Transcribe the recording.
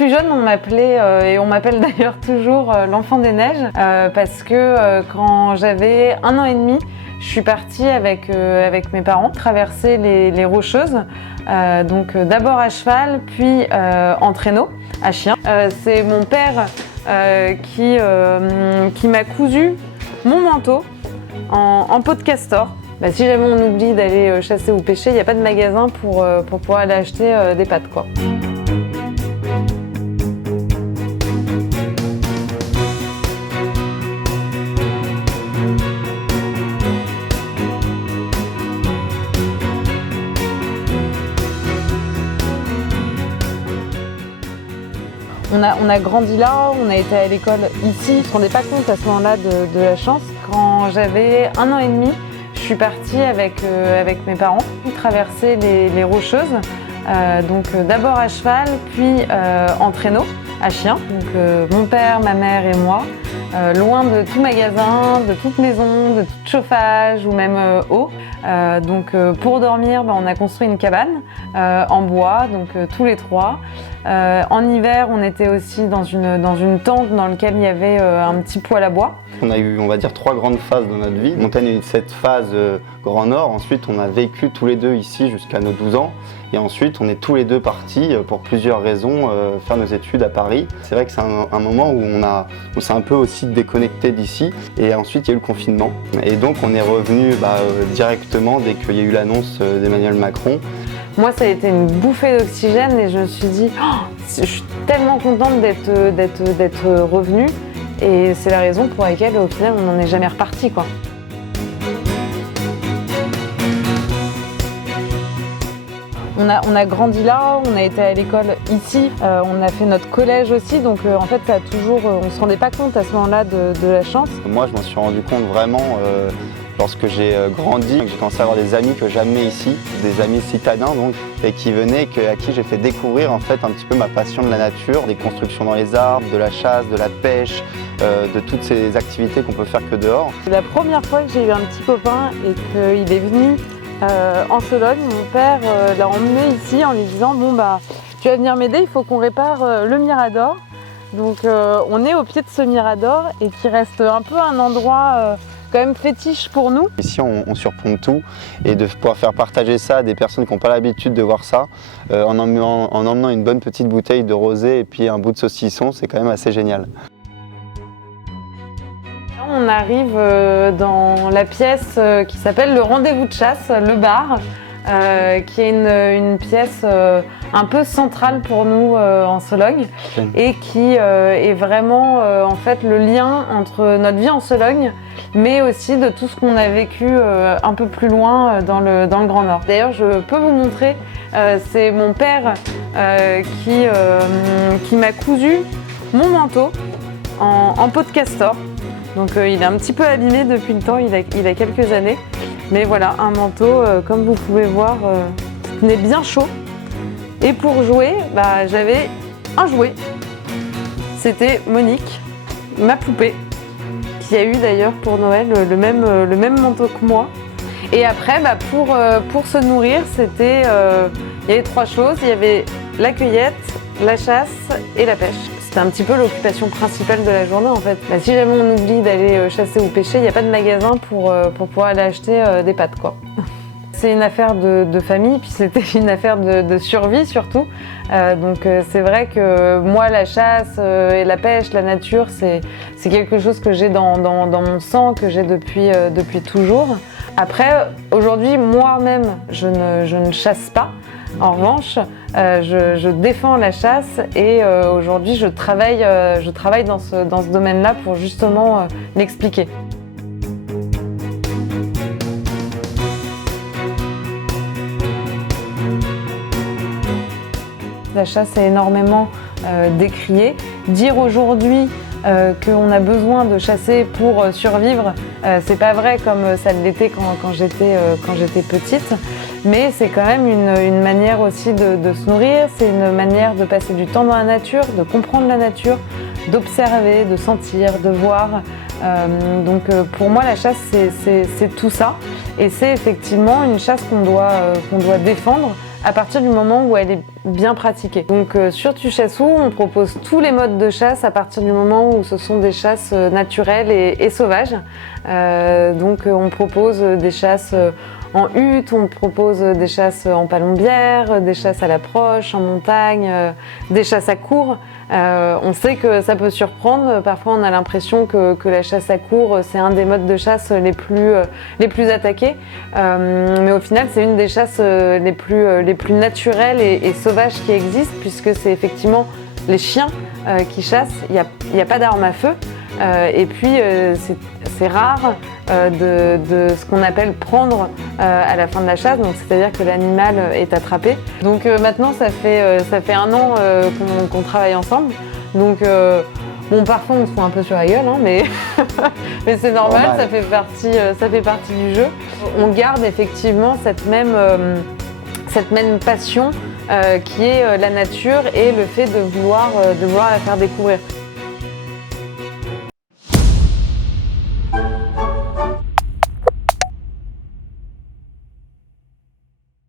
plus jeune, on m'appelait, et on m'appelle d'ailleurs toujours l'enfant des neiges, parce que quand j'avais 1 an et demi, je suis partie avec mes parents traverser les Rocheuses, donc d'abord à cheval, puis en traîneau, à chien. C'est mon père qui m'a cousu mon manteau en peau de castor. Si jamais on oublie d'aller chasser ou pêcher, il n'y a pas de magasin pour pouvoir aller acheter des pâtes, quoi. On a grandi là, on a été à l'école ici. On ne se rendait pas compte à ce moment-là de la chance. Quand j'avais 1 an et demi, je suis partie avec mes parents traverser les Rocheuses, donc d'abord à cheval, puis en traîneau, à chien. Donc mon père, ma mère et moi, loin de tout magasin, de toute maison, de tout chauffage ou même eau. Donc pour dormir, on a construit une cabane en bois, donc tous les trois. En hiver, on était aussi dans une tente dans laquelle il y avait un petit poêle à bois. On a eu, on va dire, 3 grandes phases dans notre vie. Montagne a eu cette phase Grand Nord. Ensuite, on a vécu tous les deux ici jusqu'à nos 12 ans. Et ensuite, on est tous les deux partis pour plusieurs raisons faire nos études à Paris. C'est vrai que c'est un moment où on s'est un peu aussi déconnecté d'ici. Et ensuite, il y a eu le confinement. Et donc, on est revenu directement dès qu'il y a eu l'annonce d'Emmanuel Macron. Moi, ça a été une bouffée d'oxygène et je me suis dit, je suis tellement contente d'être revenue. Et c'est la raison pour laquelle, au final, on n'en est jamais reparti, quoi. On a grandi là, on a été à l'école ici, on a fait notre collège aussi, donc en fait, ça a toujours, on ne se rendait pas compte à ce moment-là de la chance. Moi, je m'en suis rendu compte vraiment lorsque j'ai grandi, j'ai commencé à avoir des amis que j'amenais ici, des amis citadins donc, et qui venaient, à qui j'ai fait découvrir en fait un petit peu ma passion de la nature, des constructions dans les arbres, de la chasse, de la pêche, de toutes ces activités qu'on peut faire que dehors. La première fois que j'ai eu un petit copain et qu'il est venu en Sologne, mon père l'a emmené ici en lui disant tu vas venir m'aider, il faut qu'on répare le Mirador. Donc on est au pied de ce Mirador et qui reste un peu un endroit quand même fétiche pour nous. Ici on surplombe tout et de pouvoir faire partager ça à des personnes qui n'ont pas l'habitude de voir ça en emmenant une bonne petite bouteille de rosé et puis un bout de saucisson, c'est quand même assez génial. On arrive dans la pièce qui s'appelle le rendez-vous de chasse, le bar, qui est une pièce un peu centrale pour nous en Sologne et qui est vraiment en fait le lien entre notre vie en Sologne mais aussi de tout ce qu'on a vécu un peu plus loin dans le Grand Nord. D'ailleurs, je peux vous montrer, c'est mon père qui m'a cousu mon manteau en peau de castor. Donc il est un petit peu abîmé depuis le temps, il a quelques années. Mais voilà, un manteau, comme vous pouvez voir, il est bien chaud. Et pour jouer, j'avais un jouet. C'était Monique, ma poupée, qui a eu d'ailleurs pour Noël le même manteau que moi. Et après, pour se nourrir, il y avait 3 choses. Il y avait la cueillette, la chasse et la pêche. C'était un petit peu l'occupation principale de la journée en fait. Si jamais on oublie d'aller chasser ou pêcher, il n'y a pas de magasin pour pouvoir aller acheter des pâtes, quoi. C'est une affaire de famille, puis c'était une affaire de survie surtout. Donc c'est vrai que moi la chasse et la pêche, la nature, c'est quelque chose que j'ai dans mon sang, que j'ai depuis toujours. Après, aujourd'hui, moi-même, je ne chasse pas. En revanche, je défends la chasse et aujourd'hui je travaille dans ce domaine-là pour justement l'expliquer. La chasse est énormément décriée. Dire aujourd'hui qu'on a besoin de chasser pour survivre, c'est pas vrai comme ça l'était quand j'étais petite. Mais c'est quand même une manière aussi de se nourrir, c'est une manière de passer du temps dans la nature, de comprendre la nature, d'observer, de sentir, de voir. Donc pour moi la chasse c'est tout ça et c'est effectivement une chasse qu'on doit défendre à partir du moment où elle est bien pratiquée. Donc sur Tuchassou, on propose tous les modes de chasse à partir du moment où ce sont des chasses naturelles et sauvages. Donc on propose des chasses en hutte, on propose des chasses en palombière, des chasses à l'approche, en montagne, des chasses à courre. On sait que ça peut surprendre, parfois on a l'impression que la chasse à courre c'est un des modes de chasse les plus attaqués, mais au final c'est une des chasses les plus naturelles et sauvages qui existent, puisque c'est effectivement les chiens qui chassent, il n'y a pas d'arme à feu, et puis c'est rare de ce qu'on appelle prendre à la fin de la chasse, donc c'est-à-dire que l'animal est attrapé. Donc maintenant ça fait 1 an qu'on travaille ensemble, donc bon, parfois on se fout un peu sur la gueule, hein, mais, mais c'est normal, ça fait partie du jeu. On garde effectivement cette même passion qui est la nature et le fait de vouloir la faire découvrir.